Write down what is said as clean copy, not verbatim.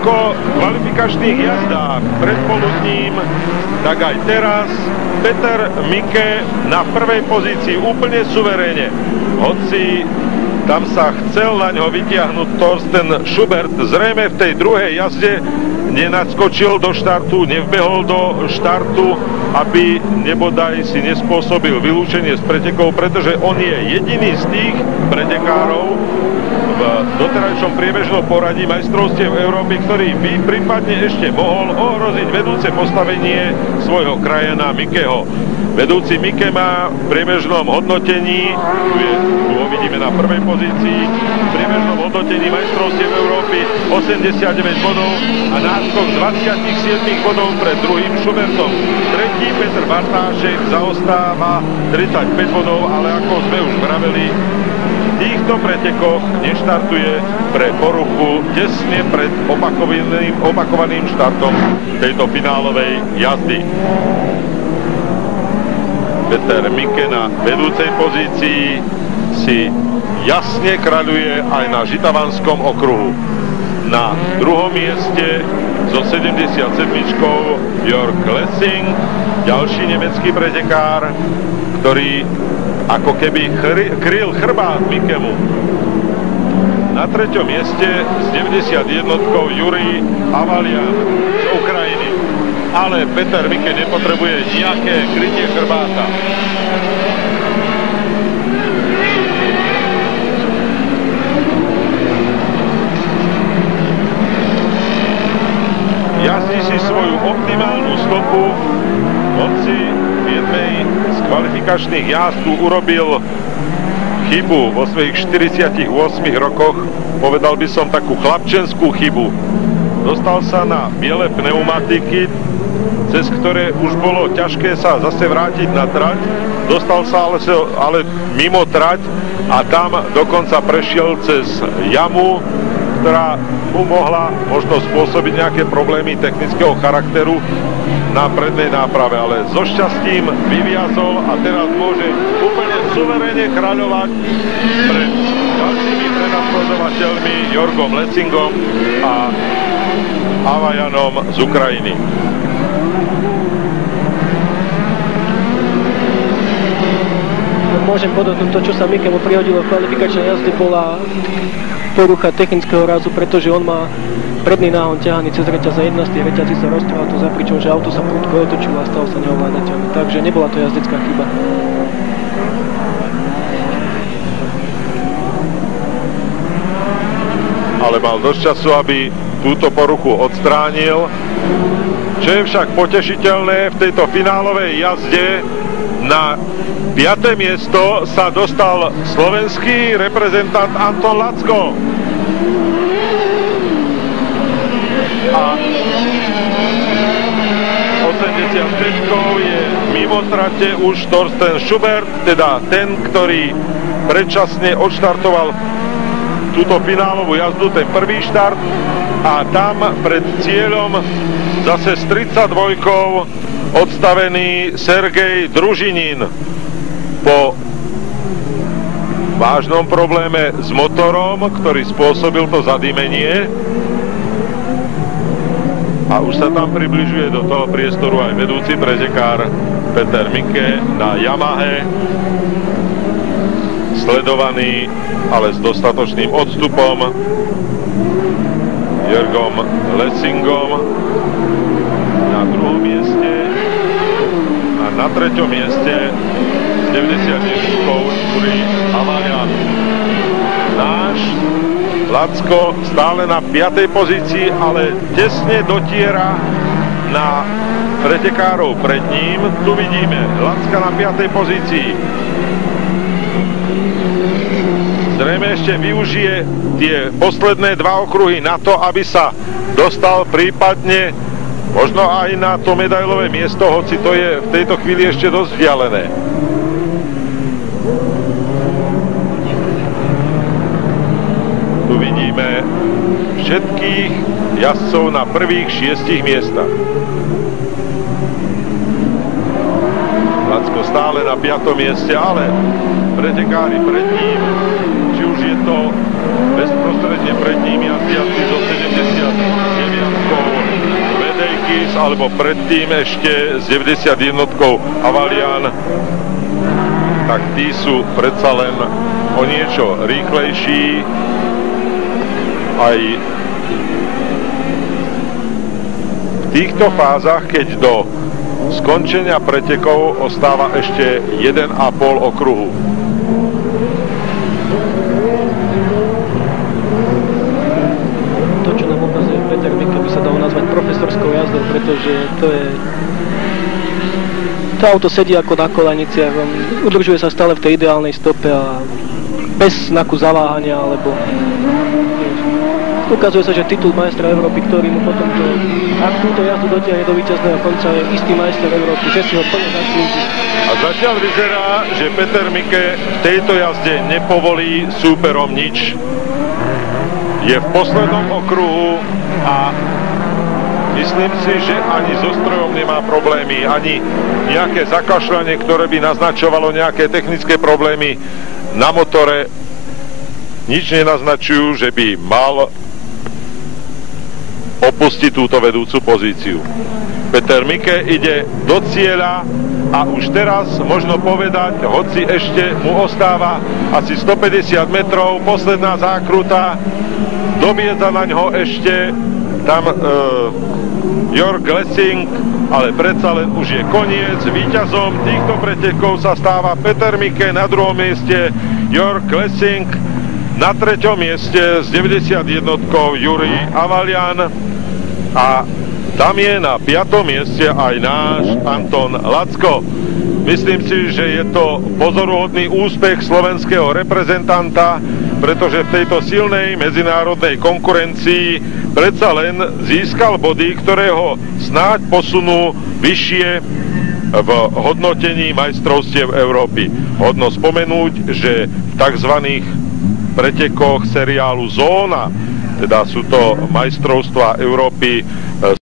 ako v kvalifikačných jazdách predpoludním, tak aj teraz Peter Mike na prvej pozícii úplne suverénne. Hoci tam sa chcel na ňo vytiahnuť Thorsten Schubert, zrejme v tej druhej jazde nenadskočil do štartu, nevbehol do štartu, aby nebodaj si nespôsobil vylúčenie z pretekov, pretože on je jediný z tých pretekárov v doterajšom priebežnom poradí majstrovstiev Európy, ktorý by prípadne ešte mohol ohroziť vedúce postavenie svojho krajana Mikeho. Vedúci Mike má v priebežnom hodnotení, tu ho vidíme na prvej pozícii, v priebežnom hodnotení majstrovstiev Európy 89 bodov a náskok 27 bodov pred druhým Schubertom. Tretí Petr Bartášek zaostáva 35 bodov, ale ako sme už vraveli, v týchto pretekoch neštartuje pre poruchu tesne pred opakovaným štartom tejto finálovej jazdy. Peter Mike na vedúcej pozícii si jasne kráľuje aj na Žitavanskom okruhu. Na druhom mieste so 77-čkou Jörg Lessing, ďalší nemecký pretekár, ktorý ako keby kryl chrbát Mikemu. Na treťom mieste s 91-tkou Jurij Avalian z Ukrajiny. Ale Peter Mike nepotrebuje nejaké krytie chrbáta. Jazdí si svoju optimálnu stopu, hoci v jednej z kvalifikačných jazd urobil chybu vo svojich 48 rokoch, povedal by som takú chlapčenskú chybu. Dostal sa na biele pneumatiky, cez ktoré už bolo ťažké sa zase vrátiť na trať. Dostal sa ale mimo trať a tam dokonca prešiel cez jamu, ktorá mu mohla možno spôsobiť nejaké problémy technického charakteru na prednej náprave, ale so šťastím vyviazol a teraz môže úplne suverénne kráľovať pred ďalšími prenasledovateľmi Jörgom Lessingom a Avajanom z Ukrajiny. Môžem podotknúť, to, čo sa Mikemu prihodilo v kvalifikačnej jazde, bola porucha technického razu, pretože on má predný náhon ťahaný cez reťaz a jedna z tých reťazí sa roztrhla to za pričom, že auto sa prudko otočilo a stalo sa neovládateľné. Takže nebola to jazdecká chyba. Ale mal dosť času, aby túto poruchu odstránil. Čo je však potešiteľné, v tejto finálovej jazde na 5. miesto sa dostal slovenský reprezentant Anton Lacko. A 85-kou je mimo trate už Thorsten Schubert, teda ten, ktorý predčasne odštartoval túto finálovú jazdu, ten prvý štart, a tam pred cieľom zase s 32-kou odstavený Sergej Družinin po vážnom probléme s motorom, ktorý spôsobil to zadymenie, a už sa tam približuje do toho priestoru aj vedúci pretekár Peter Mike na Yamahe, sledovaný ale s dostatočným odstupom Jörgom Lessingom na druhom mieste a na treťom mieste s 90-kou Jurij Avalian. Náš Lacko stále na 5. pozícii, ale tesne dotiera na pretekárov pred ním. Tu vidíme Lacka na 5. pozícii. Zrejme ešte využije tie posledné 2 okruhy na to, aby sa dostal prípadne možno aj na to medailové miesto, hoci to je v tejto chvíli ešte dosť vzdialené. Tu vidíme všetkých jazdcov na prvých 6 miestach. Lacko stále na 5. mieste, ale pretekári pred ním, či už je to bezprostredne pred ním jazdiaci zo 79 Regis, alebo predtým ešte s 91 Avalian, tak tí sú predsa len o niečo rýchlejší. Aj v týchto fázach, keď do skončenia pretekov ostáva ešte 1,5 okruhu. To, čo nám ukazuje Peter Mike, by sa dalo nazvať profesorskou jazdou, pretože to auto sedí ako na kolaniciach, udržuje sa stále v tej ideálnej stope a bez znaku zaváhania, alebo ukazuje sa, že titul majstra Európy, ktorý mu potom ak túto jazdu dotiahne do víťazného konca, je istý majster Európy, že si ho plne zaslúži. A zatiaľ vyzerá, že Peter Mike v tejto jazde nepovolí súperom nič. Je v poslednom okruhu a myslím si, že ani so strojom nemá problémy, ani nejaké zakašľanie, ktoré by naznačovalo nejaké technické problémy na motore, nič nenaznačujú, že by mal opustiť túto vedúcu pozíciu. Peter Mike ide do cieľa a už teraz možno povedať, hoci ešte mu ostáva asi 150 metrov, posledná zákruta, dobiedza na ňo ešte tam Jörg Lessing, ale predsa len už je koniec. Víťazom týchto pretekov sa stáva Peter Mike, na druhom mieste Jörg Lessing, na treťom mieste s 91 Jurij Avalian a tam je na 5. mieste aj náš Anton Lacko. Myslím si, že je to pozoruhodný úspech slovenského reprezentanta, pretože v tejto silnej medzinárodnej konkurencii predsa len získal body, ktoré ho snáď posunú vyššie v hodnotení majstrovstiev Európy. Hodno spomenúť, že v tzv. Pretekoch seriálu Zóna, teda sú to majstrovstvá Európy